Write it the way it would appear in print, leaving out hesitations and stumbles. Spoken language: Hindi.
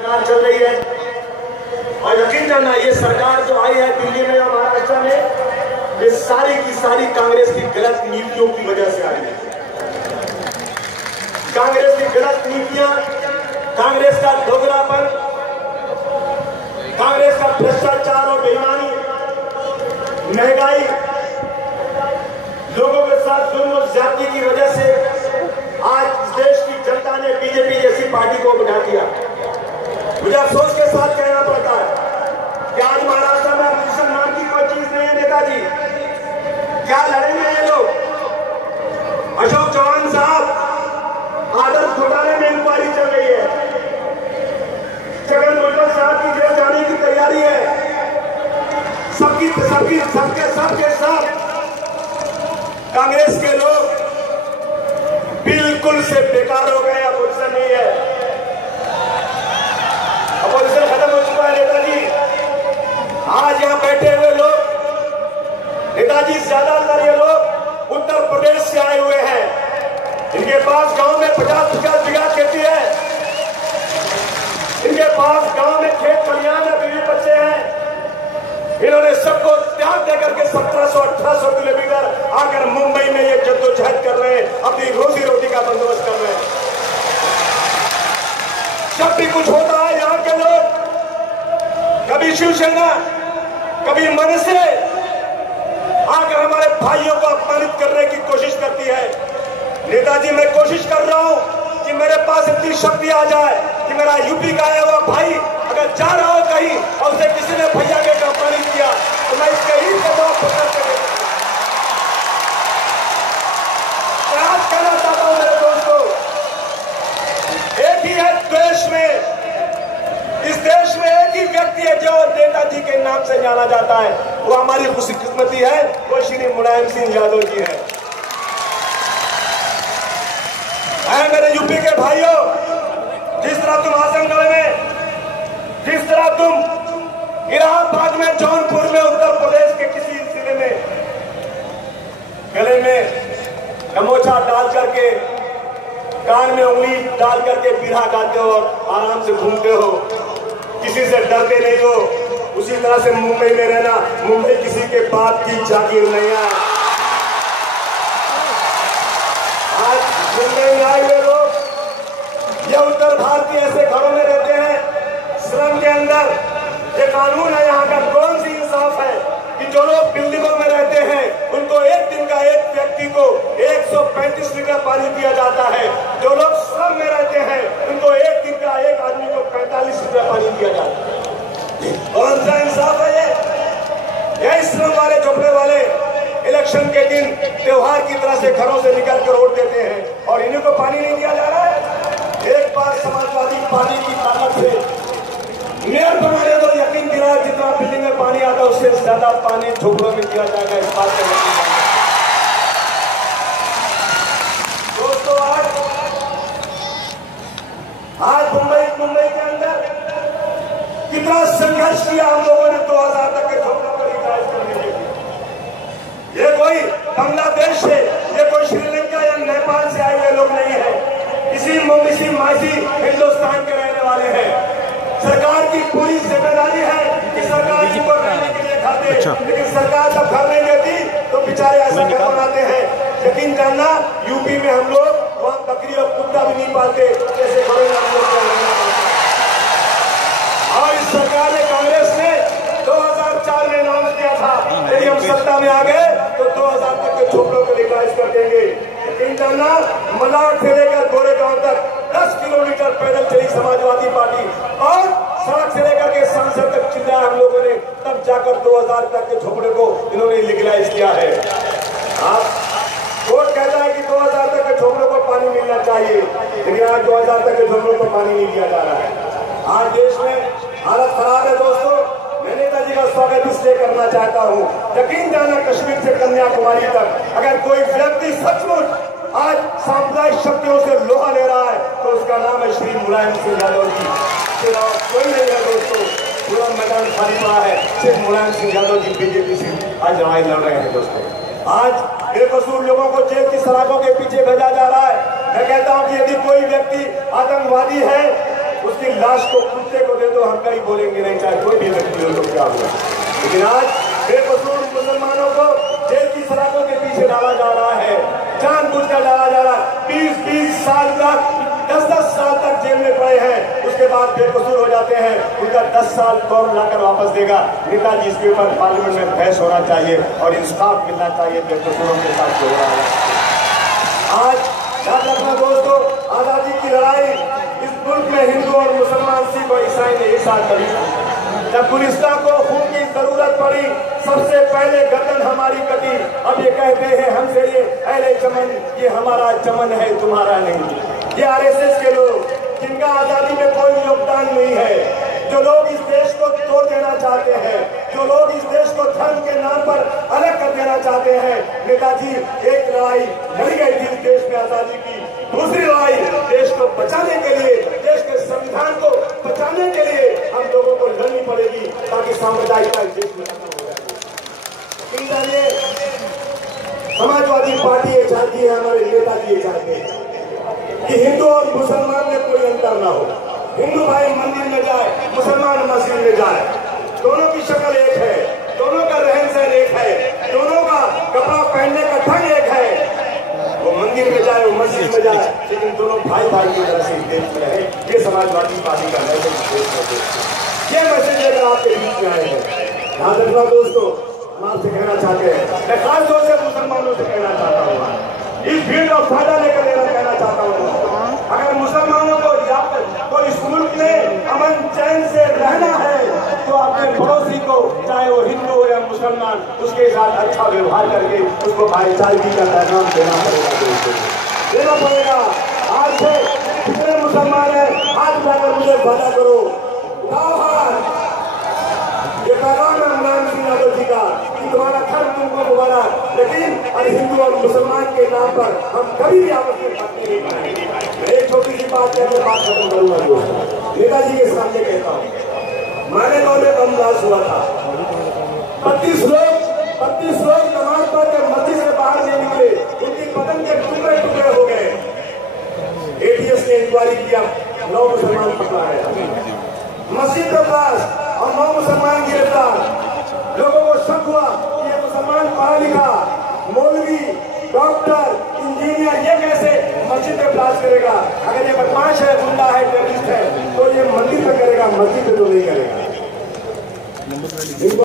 सरकार चल रही है और यकीन करना ये सरकार जो आई है दिल्ली में और महाराष्ट्र में, ये सारी की सारी कांग्रेस की गलत नीतियों की वजह से आई है। कांग्रेस की गलत नीतियां, कांग्रेस का दोगलापन, कांग्रेस का भ्रष्टाचार और बेईमानी, महंगाई, लोगों के साथ जुल्म और ज्यादती की वजह से आज देश की जनता ने बीजेपी जैसी पार्टी को बिठा दिया। मुझे अफसोस के साथ कहना पड़ता है कि आज महाराष्ट्र में अपोजिशन नाम की कोई चीज नहीं है। नेताजी क्या लड़ेंगे ये लोग? अशोक चौहान साहब, आदर्श घोटाले में इंक्वायरी चल रही है, जगन भुजबल साहब की जेल जाने की तैयारी है, सबके सब कांग्रेस के लोग बिल्कुल से बेकार हो गए। अपोजिशन नहीं है, अपोजिशन खत्म हो चुका है। नेताजी आज यहां बैठे हुए लोग, नेताजी ज्यादातर ये लोग उत्तर प्रदेश से आए हुए हैं। इनके पास गांव में 50-50 बीघा खेती है, इनके पास गांव में खेत खलिहान है, बीवी बच्चे हैं। इन्होंने सबको त्याग देकर के 1700-1800 किलोमीटर आकर मुंबई में ये जद्दोजहद कर रहे हैं, अपनी रोजी रोटी का बंदोबस्त कर रहे हैं। जब भी कुछ होता है यहाँ के लोग कभी शिवसेना, कभी मन से आकर हमारे भाइयों को अपमानित करने की कोशिश करती है। नेताजी मैं कोशिश कर रहा हूं कि मेरे पास इतनी शक्ति आ जाए कि मेरा यूपी का आया हुआ भाई अगर जा रहा हो कहीं और उसे किसी ने भैया के अपमानित किया तो मैं इसके ही जवाब पकड़ कर प्रयास करना चाहता हूं। मेरे दोस्तों, एक ही है देश में, इस देश में एक ही व्यक्ति है जो नेताजी के नाम से जाना जाता है, वो हमारी खुशकिस्मती है, वो श्री मुलायम सिंह यादव जी है। मेरे यूपी के भाइयों, जिस तरह तुम आजमगढ़ में, जिस तरह तुम इलाहाबाद में, जौनपुर में, उत्तर प्रदेश के किसी जिले में गले में गमोछा डाल करके, कान में उंगली डाल करके बिरहा गाते हो और आराम से घूमते हो, किसी से डरते नहीं हो, उसी तरह से मुंबई में रहना। मुंबई किसी के बाप की जागीर नहीं है। आज मुंबई में आए हुए लोग, ये उत्तर भारतीय ऐसे घरों में रहते हैं, श्रम के अंदर ये कानून है यहाँ का। कौन सी इंसाफ है कि जो लोग बिल्डिंगों में रहते हैं उनको एक दिन का एक व्यक्ति को 135 लीटर पानी दिया जाता है, जो लोग श्रम में रहते हैं उनको एक दिन का एक आदमी को 45 लीटर पानी दिया जाता है। कौन सा इंसाफ है ये? यही श्रम वाले, झोपड़े वाले इलेक्शन के दिन त्योहार की तरह से घरों से निकल कर वोट देते हैं और इन्हीं को पानी नहीं दिया जा रहा है। एक बार समाजवादी पार्टी की ताकत से मेयर बनाने दो, यकीन दिलाओ जितना बिल्डिंग में पानी आता है उससे ज्यादा पानी झोपड़ों में दिया जाएगा। इस बात से दोस्तों, आज मुंबई के अंदर कितना संघर्ष किया हम लोगों ने 2000 तक के झोपड़ों को रिचार्ज करने के लिए। ये कोई बांग्लादेश से, ये कोई श्रीलंका या नेपाल से आए हुए लोग नहीं है, इसी मासी हिंदुस्तान के रहने वाले हैं। सरकार की पूरी जिम्मेदारी है कि सरकार इनको रहने के लिए घर दे, लेकिन सरकार जब घर नहीं देती तो बेचारे ऐसा घर बनाते हैं। यकीन करना, यूपी में हम लोग वहां बकरी और कुत्ता भी नहीं पालते, जैसे घरों में हम लोग और इस सरकार ने, कांग्रेस ने 2004 में अनाउंस किया था यदि हम सत्ता में आ गए तो 2000 तक के झोपड़ों को रिवाइज कर देंगे। यकीन करना, मलाड से लेकर गोरेगांव तक 10 किलोमीटर पैदल चली समाजवादी पार्टी और सड़क से लेकर के संसद तक चिल्लाया हम लोगों ने, तब जाकर 2000 तक के झोपड़े को इन्होंने लीगलाइज किया है। कोर्ट कहता है कि 2000 तक के झोपड़ों को पानी मिलना चाहिए, लेकिन आज 2000 तक के झोपड़ों को पानी नहीं दिया जा रहा है। आज देश में हालत खराब है। दोस्तों, मैं नेताजी का स्वागत इसलिए करना चाहता हूँ, यकीन जाना कश्मीर से कन्याकुमारी तक अगर कोई व्यक्ति सचमुच आज सांप्रदायिक शक्तियों से लोहा ले रहा है तो उसका नाम है श्री मुलायम सिंह यादव जी। कोई नहीं है दोस्तों, पूरा मैदान खाली पड़ा है, सिर्फ मुलायम सिंह यादव जी बीजेपी से आज लड़ाई लड़ रहे हैं। दोस्तों, आज बेकसूर लोगों को जेल की सलाखों के पीछे भेजा जा रहा है। मैं कहता हूं कि यदि कोई व्यक्ति आतंकवादी है उसकी लाश को कुत्ते को दे दो, हम कहीं बोलेंगे नहीं, चाहे कोई भी व्यक्ति हो तो क्या हुआ। लेकिन आज बेकसूर मुसलमानों को जेल की सलाखों के पीछे डाला जा रहा है, जानबूझकर डाला जा रहा है। 20-20 साल तक, 10-10 साल तक जेल में पड़े हैं, उसके बाद बेकसूर हो जाते हैं, उनका 10 साल कौन लाकर वापस देगा। नेताजी इसके ऊपर पार्लियामेंट में बहस होना चाहिए और इंसाफ मिलना चाहिए बेकसूरों के साथ जो हो रहा है। आज याद रखना दोस्तों, आजादी की लड़ाई इस मुल्क में हिंदू और मुसलमान, सिख और ईसाई ने एक साथ लड़ी। जब गुलिस्तान को खून की जरूरत पड़ी, सबसे पहले गर्दन हमारी कटी। अब ये कहते हैं हमसे, ये अहले चमन, ये हमारा चमन है, तुम्हारा नहीं। ये आरएसएस के लोग जिनका आजादी में कोई योगदान नहीं है, जो लोग इस देश को तोड़ देना चाहते हैं, जो लोग इस देश को धर्म के नाम पर अलग कर देना चाहते हैं। नेताजी एक लड़ाई लड़ी गई थी इस देश में आजादी की, दूसरी लड़ाई देश को बचाने के लिए, देश के संविधान को बचाने के लिए हम लोगों को लड़नी पड़ेगी, ताकि साम्प्रदायिकता इस देश में खत्म हो जाए। समाजवादी पार्टी ये चाहती है, हमारे नेताजी ये चाहते हैं कि हिंदू और मुसलमान में कोई अंतर ना हो। हिंदू भाई मंदिर में जाए, मुसलमान मस्जिद में जाए, दोनों की शक्ल एक है, दोनों का रहन सहन एक है, दोनों का कपड़ा पहनने का ढंग एक है। वो मंदिर में जाए, वो मस्जिद में जाए, लेकिन दोनों भाई भाई की तरह से देश में रहे। ये समाजवादी पार्टी का मैसेज, ये मैसेज लेकर आपके बीच में आए हैं। ध्यान रखना दोस्तों, हम आपसे कहना चाहते हैं, मैं खास तौर से मुसलमानों से कहना चाहता हूँ, इस भीड़ का फायदा लेकर कहना चाहता हूँ, अगर मुसलमानों को कोई इस मुल्क में अमन चैन से रहना है तो अपने पड़ोसी को, चाहे वो हिंदू हो या मुसलमान, उसके साथ अच्छा व्यवहार करके उसको भाईचारगी का पैगाम देना पड़ेगा। आज से कितने मुसलमान हैं, हाथ उठाकर मुझे वादा करो, ये पैगाम है मुलायम सिंह यादव जी का कि तुम्हारा धर्म तुमको दोबारा, लेकिन अरे हिंदू और मुसलमान के नाम पर हम कभी भी आपस में बात नहीं करेंगे। एक छोटी सी बात कहकर बात खत्म करूंगा दोस्तों। नेताजी के सामने कहता हूँ, माने में बम ब्लास्ट हुआ था, 32 लोग नमाज पढ़कर मस्जिद से बाहर नहीं निकले, उनकी बदन के टुकड़े टुकड़े हो गए। एटीएस ने इंक्वायरी किया, 9 मुसलमान पकड़ा है, मस्जिद में ब्लास्ट और 9 मुसलमान गिरफ्तार। लोगों को शक हुआ कि ये मुसलमान पढ़ा लिखा, मौलवी, डॉक्टर, इंजीनियर, ये कैसे मस्जिद में ब्लास्ट करेगा? अगर ये बदमाश है, गुंडा है, टेररिस्ट है, तो ये मंदिर में करेगा, मस्जिद में तो नहीं करेगा।